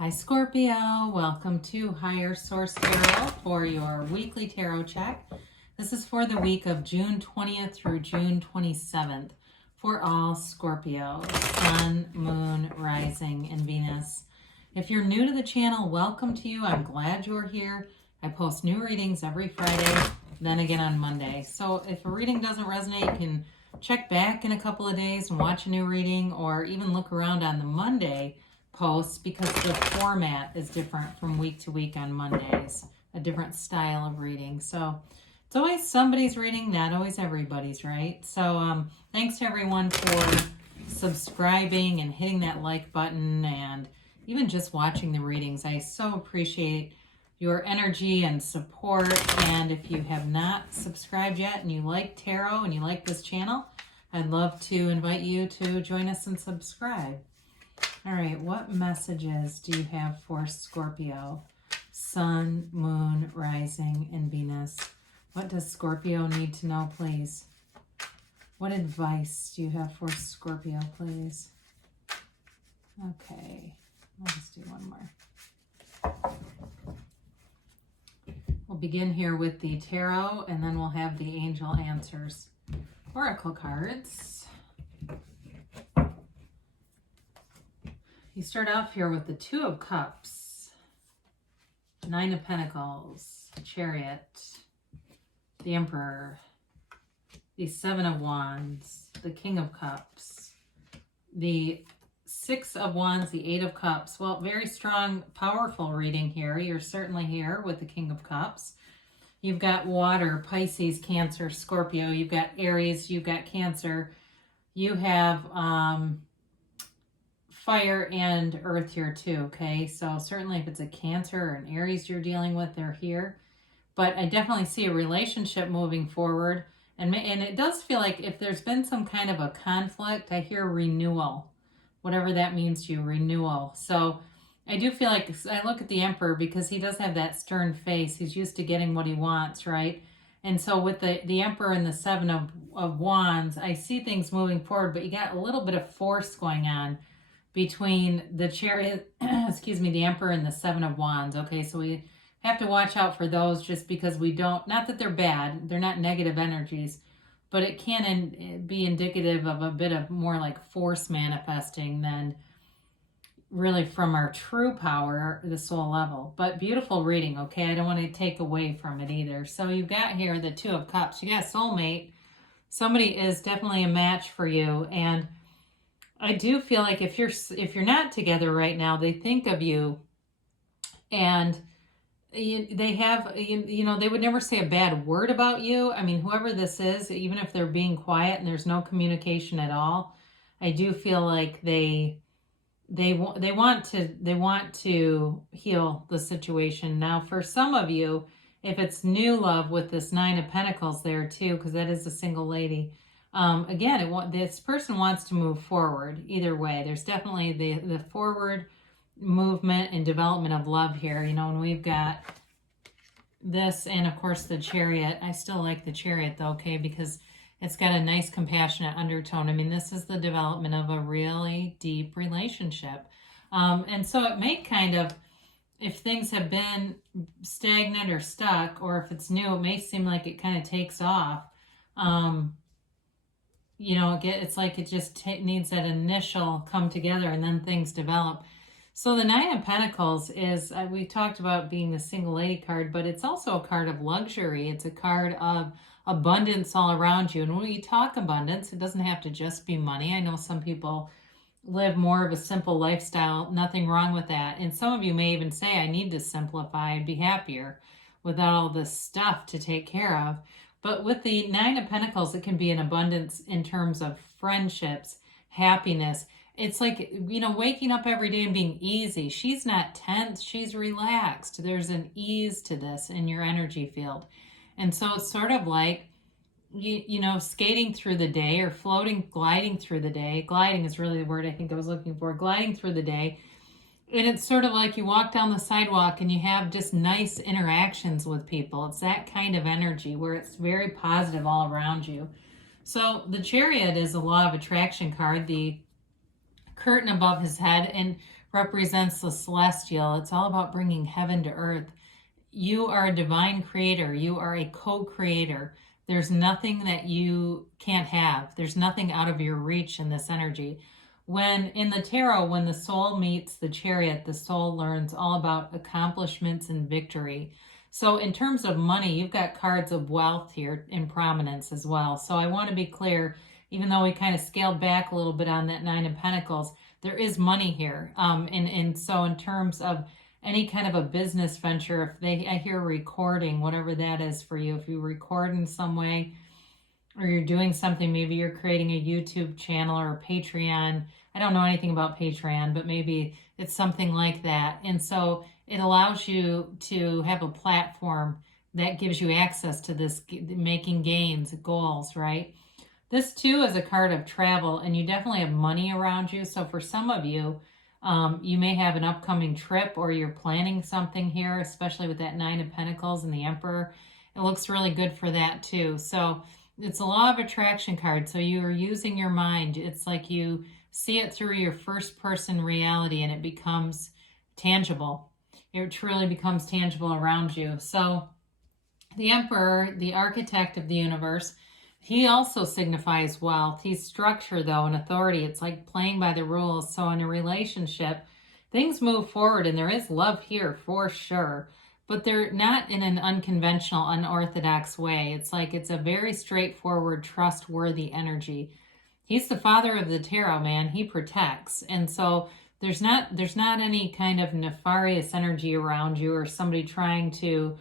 Hi Scorpio, welcome to Higher Source Tarot for your weekly tarot check. This is for the week of June 20th through June 27th for all Scorpio, Sun, Moon, Rising, and Venus. If you're new to the channel, welcome to you. I'm glad you're here. I post new readings every Friday, then again on Monday. So if a reading doesn't resonate, you can check back in a couple of days and watch a new reading, or even look around on the Monday posts because the format is different from week to week on Mondays, a different style of reading. So it's always somebody's reading, not always everybody's, right? So thanks to everyone for subscribing and hitting that like button and even just watching the readings. I so appreciate your energy and support. And if you have not subscribed yet and you like tarot and you like this channel, I'd love to invite you to join us and subscribe. All right, what messages do you have for Scorpio? Sun, Moon, Rising, and Venus. What does Scorpio need to know, please? What advice do you have for Scorpio, please? Okay, I'll just do one more. We'll begin here with the tarot, and then we'll have the angel answers. Oracle cards. You start off here with the Two of Cups, Nine of Pentacles, Chariot, the Emperor, the Seven of Wands, the King of Cups, the Six of Wands, the Eight of Cups. Well, very strong, powerful reading here. You're certainly here with the King of Cups. You've got water, Pisces, Cancer, Scorpio. You've got Aries, you've got Cancer. You have fire and earth here too, okay? So certainly if it's a Cancer or an Aries you're dealing with, they're here. But I definitely see a relationship moving forward. And it does feel like if there's been some kind of a conflict, I hear renewal. Whatever that means to you, renewal. So I do feel like, I look at the Emperor because he does have that stern face. He's used to getting what he wants, right? And so with the Emperor and the Seven of Wands, I see things moving forward, but you got a little bit of force going on between the Chariot, excuse me, the Emperor and the Seven of Wands. Okay, so we have to watch out for those just because we don't, not that they're bad, they're not negative energies, but it can be indicative of a bit of more like force manifesting than really from our true power, the soul level. But beautiful reading, okay? I don't want to take away from it either. So you've got here the Two of Cups. You got a soulmate. Somebody is definitely a match for you. And I do feel like if you're not together right now, they think of you, and they have, they would never say a bad word about you. I mean, whoever this is, even if they're being quiet and there's no communication at all, I do feel like they want to heal the situation. Now, for some of you, if it's new love with this Nine of Pentacles there too, because that is a single lady. Again, this person wants to move forward either way. There's definitely the forward movement and development of love here. And we've got this and, of course, the Chariot. I still like the Chariot, though, okay, because it's got a nice compassionate undertone. I mean, this is the development of a really deep relationship. And so it may kind of, if things have been stagnant or stuck, or if it's new, it may seem like it kind of takes off. It's like it just needs that initial come together and then things develop. So the Nine of Pentacles is, we talked about being the single lady card, but it's also a card of luxury. It's a card of abundance all around you. And when we talk abundance, it doesn't have to just be money. I know some people live more of a simple lifestyle. Nothing wrong with that. And some of you may even say, I need to simplify and be happier without all this stuff to take care of. But with the Nine of Pentacles, it can be an abundance in terms of friendships, happiness. It's like, waking up every day and being easy. She's not tense. She's relaxed. There's an ease to this in your energy field. And so it's sort of like, skating through the day or gliding through the day. Gliding is really the word I think I was looking for. Gliding through the day. And it's sort of like you walk down the sidewalk and you have just nice interactions with people. It's that kind of energy where it's very positive all around you. So the Chariot is a law of attraction card, the curtain above his head. And represents the celestial. It's all about bringing heaven to earth. You are a divine creator. You are a co-creator. There's nothing that you can't have. There's nothing out of your reach in this energy. When in the tarot, when the soul meets the chariot, the soul learns all about accomplishments and victory. So in terms of money, you've got cards of wealth here in prominence as well. So I want to be clear, even though we kind of scaled back a little bit on that Nine of Pentacles, there is money here. And so in terms of any kind of a business venture, I hear recording, whatever that is for you, if you record in some way, or you're doing something, maybe you're creating a YouTube channel or a Patreon. I don't know anything about Patreon, but maybe it's something like that. And so it allows you to have a platform that gives you access to this, making gains, goals, right? This too is a card of travel, and you definitely have money around you. So for some of you, you may have an upcoming trip, or you're planning something here, especially with that Nine of Pentacles and the Emperor. It looks really good for that too. So it's a law of attraction card. So you are using your mind. It's like you see it through your first person reality, and it becomes tangible. It truly becomes tangible around you. So the Emperor, the architect of the universe, he also signifies wealth. He's structure, though, and authority. It's like playing by the rules. So in a relationship, things move forward, and there is love here for sure, but they're not in an unconventional, unorthodox way. It's like it's a very straightforward, trustworthy energy. He's the father of the tarot, man. He protects. And so there's not any kind of nefarious energy around you, or somebody trying to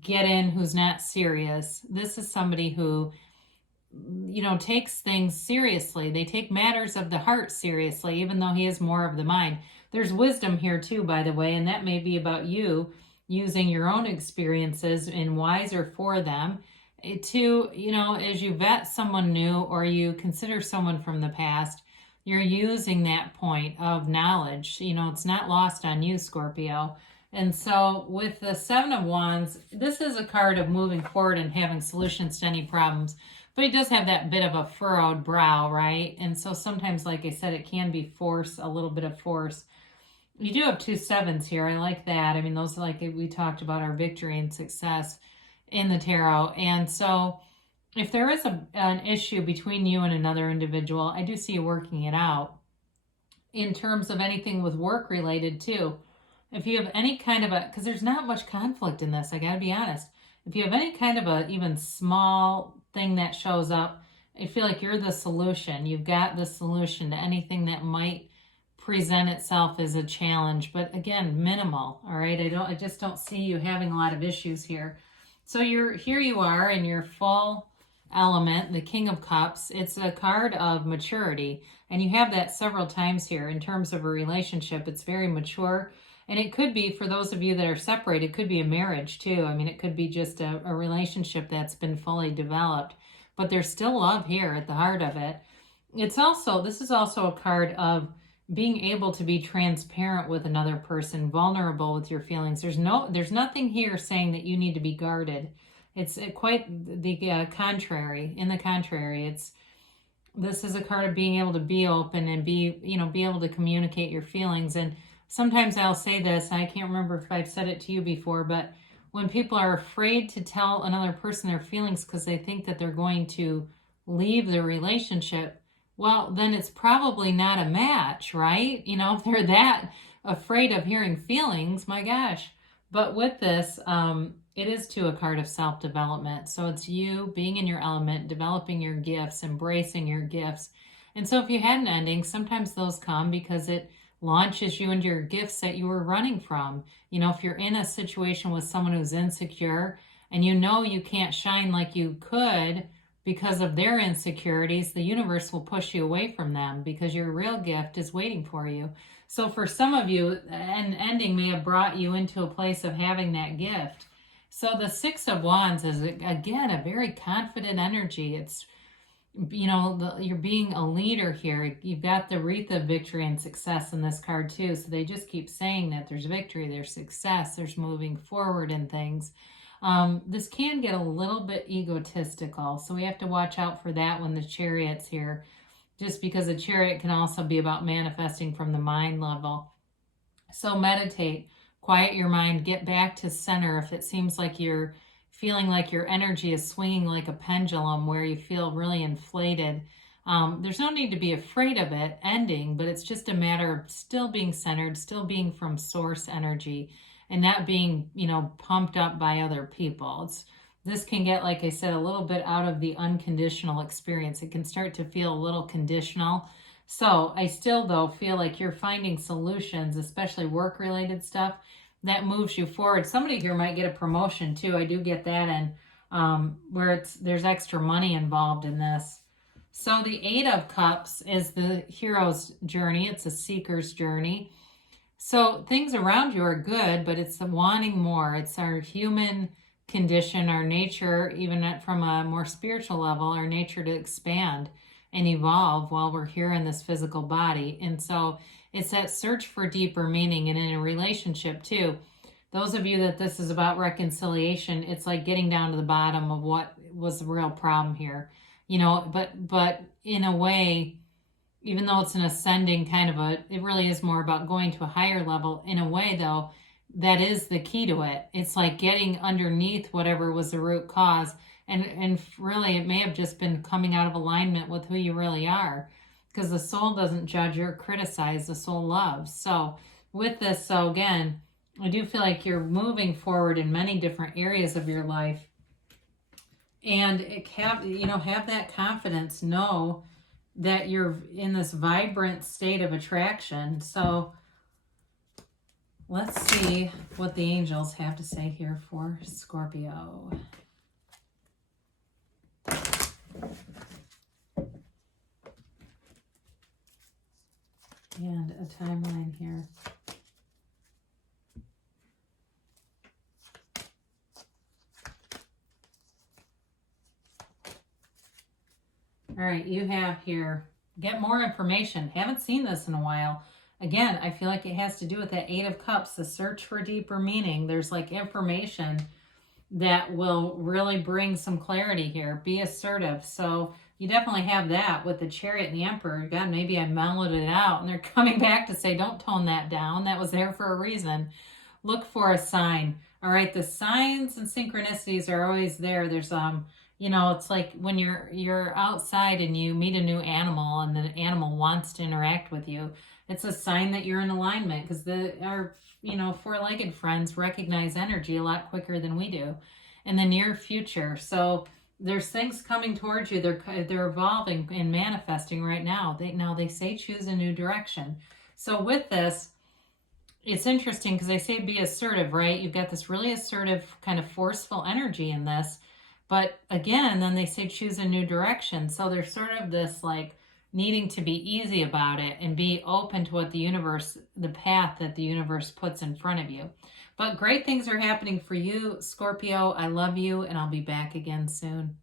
get in who's not serious. This is somebody who, you know, takes things seriously. They take matters of the heart seriously, even though he is more of the mind. There's wisdom here too, by the way, and that may be about you using your own experiences and wiser for them to, you know, as you vet someone new or you consider someone from the past, you're using that point of knowledge. You know, it's not lost on you, Scorpio. And so with the Seven of Wands, this is a card of moving forward and having solutions to any problems. But he does have that bit of a furrowed brow, right? And so sometimes, like I said, it can be force, a little bit of force. You do have 2 sevens here. I like that. I mean, those, like we talked about, our victory and success in the tarot. And so if there is an issue between you and another individual, I do see you working it out. In terms of anything with work related too, if you have any kind of because there's not much conflict in this, I got to be honest. If you have any kind of a even small thing that shows up, I feel like you're the solution. You've got the solution to anything that might present itself as a challenge, but again, minimal. All right, I just don't see you having a lot of issues here. So here you are in your full element, the King of Cups. It's a card of maturity, and you have that several times here in terms of a relationship. It's very mature. And it could be, for those of you that are separated, it could be a marriage too. I mean, it could be just a relationship that's been fully developed, but there's still love here at the heart of it. This is also a card of being able to be transparent with another person, vulnerable with your feelings. There's nothing here saying that you need to be guarded. It's quite the contrary. In the contrary, this is a card of being able to be open and be able to communicate your feelings. And sometimes I'll say this, I can't remember if I've said it to you before, but when people are afraid to tell another person their feelings because they think that they're going to leave the relationship, well, then it's probably not a match, right? You know, if they're that afraid of hearing feelings, my gosh. But with this, it is too a card of self-development. So it's you being in your element, developing your gifts, embracing your gifts. And so if you had an ending, sometimes those come because it launches you into your gifts that you were running from. You know, if you're in a situation with someone who's insecure and you know you can't shine like you could because of their insecurities, the universe will push you away from them because your real gift is waiting for you. So for some of you, an ending may have brought you into a place of having that gift. So the Six of Wands is, again, a very confident energy. It's, you know, you're being a leader here. You've got the wreath of victory and success in this card too. So they just keep saying that there's victory, there's success, there's moving forward in things. This can get a little bit egotistical. So we have to watch out for that when the Chariot's here, just because the Chariot can also be about manifesting from the mind level. So meditate, quiet your mind, get back to center. If it seems like you're feeling like your energy is swinging like a pendulum where you feel really inflated, there's no need to be afraid of it ending, but it's just a matter of still being centered, still being from source energy, and not being, pumped up by other people. This can get, like I said, a little bit out of the unconditional experience. It can start to feel a little conditional. So I still, though, feel like you're finding solutions, especially work-related stuff, that moves you forward. Somebody here might get a promotion, too. I do get that, and where there's extra money involved in this. So the Eight of Cups is the hero's journey. It's a seeker's journey. So things around you are good, but it's the wanting more. It's our human condition, our nature, even from a more spiritual level, our nature to expand and evolve while we're here in this physical body. And so it's that search for deeper meaning. And in a relationship too, those of you that this is about reconciliation, it's like getting down to the bottom of what was the real problem here, but in a way, even though it's an ascending kind of it really is more about going to a higher level. In a way, though, that is the key to it. It's like getting underneath whatever was the root cause. And really, it may have just been coming out of alignment with who you really are, because the soul doesn't judge or criticize, the soul loves. So with this, so again, I do feel like you're moving forward in many different areas of your life. And have that confidence, know that you're in this vibrant state of attraction. So let's see what the angels have to say here for Scorpio. And a timeline here. All right, you have here, get more information. Haven't seen this in a while. Again, I feel like it has to do with that Eight of Cups, the search for deeper meaning. There's like information that will really bring some clarity here. Be assertive. So you definitely have that with the Chariot and the Emperor. God, maybe I mellowed it out, and they're coming back to say, don't tone that down. That was there for a reason. Look for a sign. All right, the signs and synchronicities are always there. There's it's like when you're outside and you meet a new animal and the animal wants to interact with you. It's a sign that you're in alignment, because our four-legged friends recognize energy a lot quicker than we do in the near future. So there's things coming towards you. They're evolving and manifesting right now. They say choose a new direction. So with this, it's interesting because they say be assertive, right? You've got this really assertive kind of forceful energy in this. But again, then they say choose a new direction. So there's sort of this like needing to be easy about it and be open to what the path that the universe puts in front of you. But great things are happening for you, Scorpio. I love you, and I'll be back again soon.